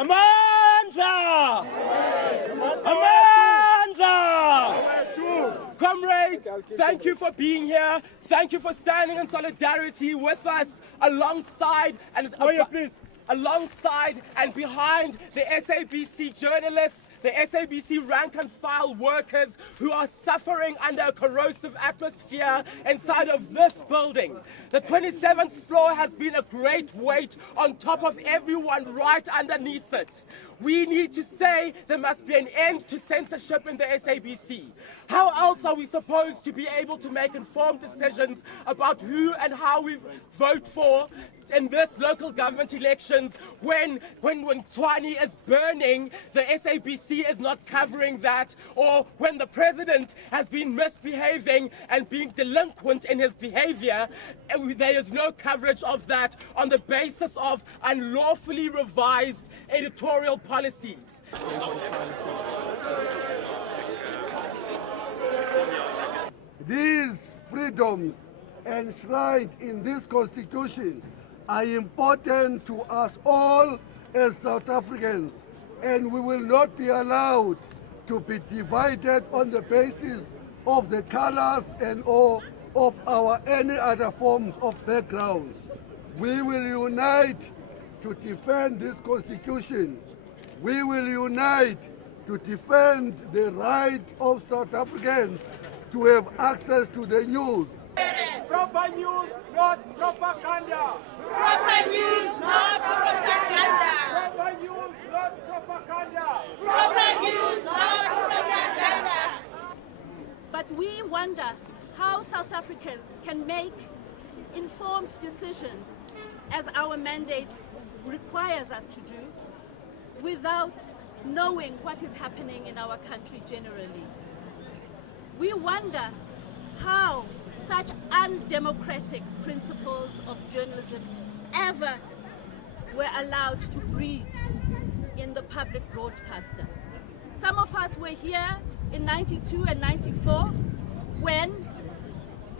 Amandla! Amandla! Comrades, thank you for being here. Thank you for standing in solidarity with us alongside and behind the SABC journalists, the SABC rank and file workers who are suffering under a corrosive atmosphere inside of this building. The 27th floor has been a great weight on top of everyone right underneath it. We need to say there must be an end to censorship in the SABC. How else are we supposed to be able to make informed decisions about who and how we vote for in this local government elections when Tshwane is burning, the SABC is not covering that, or when the president has been misbehaving and being delinquent in his behavior, there is no coverage of that on the basis of unlawfully revised editorial policies. These freedoms enshrined in this constitution are important to us all as South Africans, and we will not be allowed to be divided on the basis of the colors and or of our any other forms of backgrounds. We will unite to defend this constitution. We will unite to defend the right of South Africans to have access to the news. Proper news, not propaganda. Proper news, not propaganda. Proper news, not propaganda. Proper news, not propaganda. But we wonder how South Africans can make informed decisions, as our mandate requires us to do, without knowing what is happening in our country generally. We wonder how such undemocratic principles of journalism ever were allowed to breed in the public broadcaster. Some of us were here in 92 and 94 when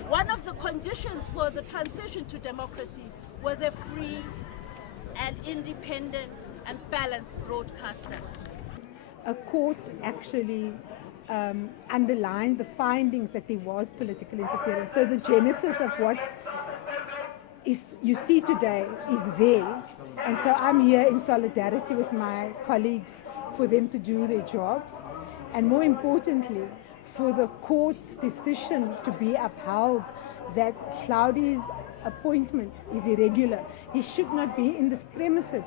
one of the conditions for the transition to democracy was a free and independent and balanced broadcaster. A court actually underlined the findings that there was political interference. So the genesis of what you see today is there. And so I'm here in solidarity with my colleagues for them to do their jobs. And more importantly, for the court's decision to be upheld that Cloudy's appointment is irregular. He should not be in this premises.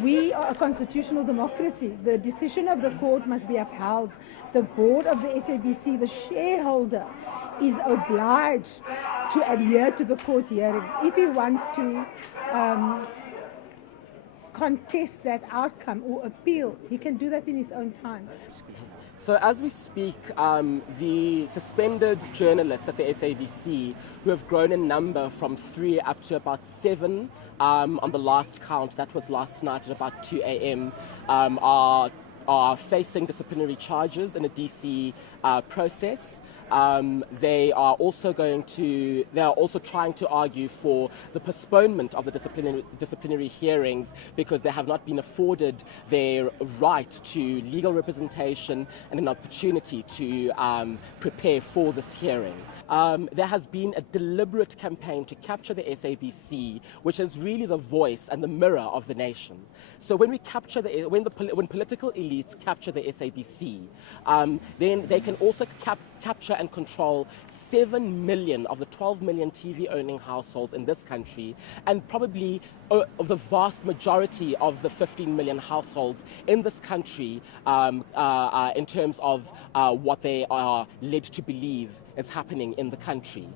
We are a constitutional democracy. The decision of the court must be upheld. The board of the SABC, the shareholder, is obliged to adhere to the court hearing. If he wants to contest that outcome or appeal, he can do that in his own time. So as we speak, the suspended journalists at the SABC, who have grown in number from 3 up to about 7 on the last count, that was last night at about 2 a.m., are facing disciplinary charges in a DC process. They are also trying to argue for the postponement of the disciplinary hearings because they have not been afforded their right to legal representation and an opportunity to prepare for this hearing. There has been a deliberate campaign to capture the SABC, which is really the voice and the mirror of the nation. So when we capture when political elites capture the SABC, then they can also capture and control 7 million of the 12 million TV-owning households in this country, and probably the vast majority of the 15 million households in this country in terms of what they are led to believe is happening in the country.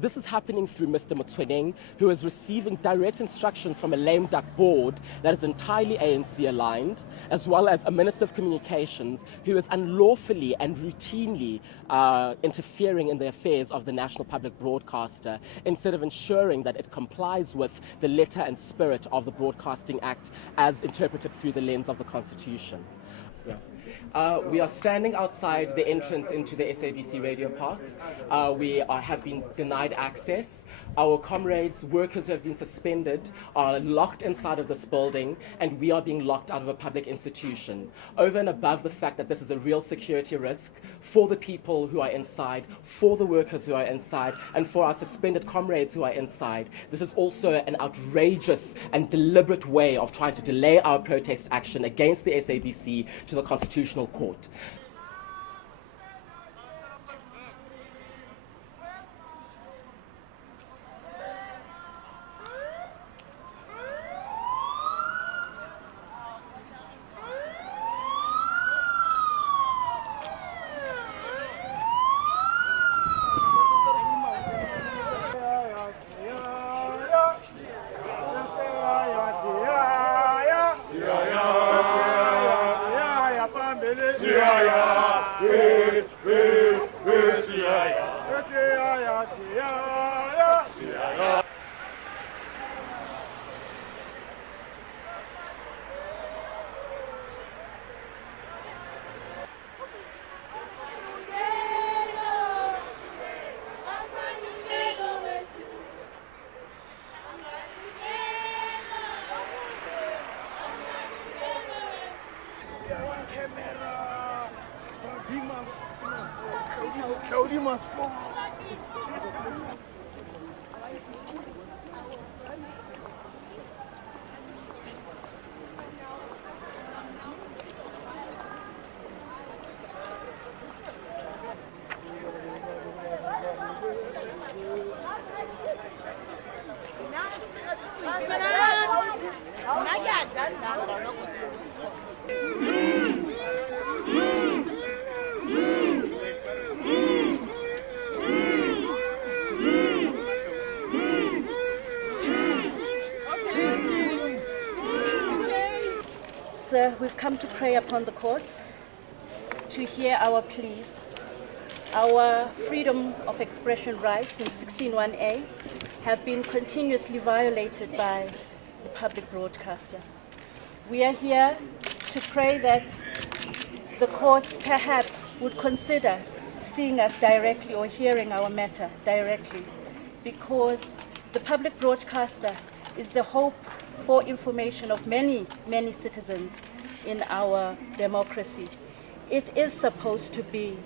This is happening through Mr. Motsoeneng, who is receiving direct instructions from a lame duck board that is entirely ANC aligned, as well as a Minister of Communications who is unlawfully and routinely interfering in the affairs of the national public broadcaster instead of ensuring that it complies with the letter and spirit of the Broadcasting Act as interpreted through the lens of the Constitution. Yeah. We are standing outside the entrance into the SABC Radio Park. Have been denied access. Our comrades, workers who have been suspended, are locked inside of this building, and we are being locked out of a public institution. Over and above the fact that this is a real security risk for the people who are inside, for the workers who are inside, and for our suspended comrades who are inside, this is also an outrageous and deliberate way of trying to delay our protest action against the SABC to the Constitutional Court. Sir, we've come to pray upon the court to hear our pleas. Our freedom of expression rights in 16(1)(a) have been continuously violated by the public broadcaster. We are here to pray that the court perhaps would consider seeing us directly or hearing our matter directly, because the public broadcaster is the hope for information of many, many citizens in our democracy. It is supposed to be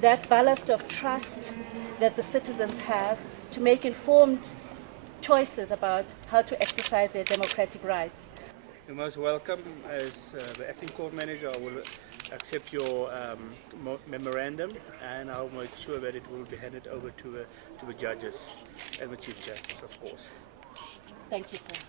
that ballast of trust that the citizens have to make informed choices about how to exercise their democratic rights. You're most welcome. As the acting court manager, I will accept your memorandum, and I'll make sure that it will be handed over to the judges and the Chief Justice, of course. Thank you, sir.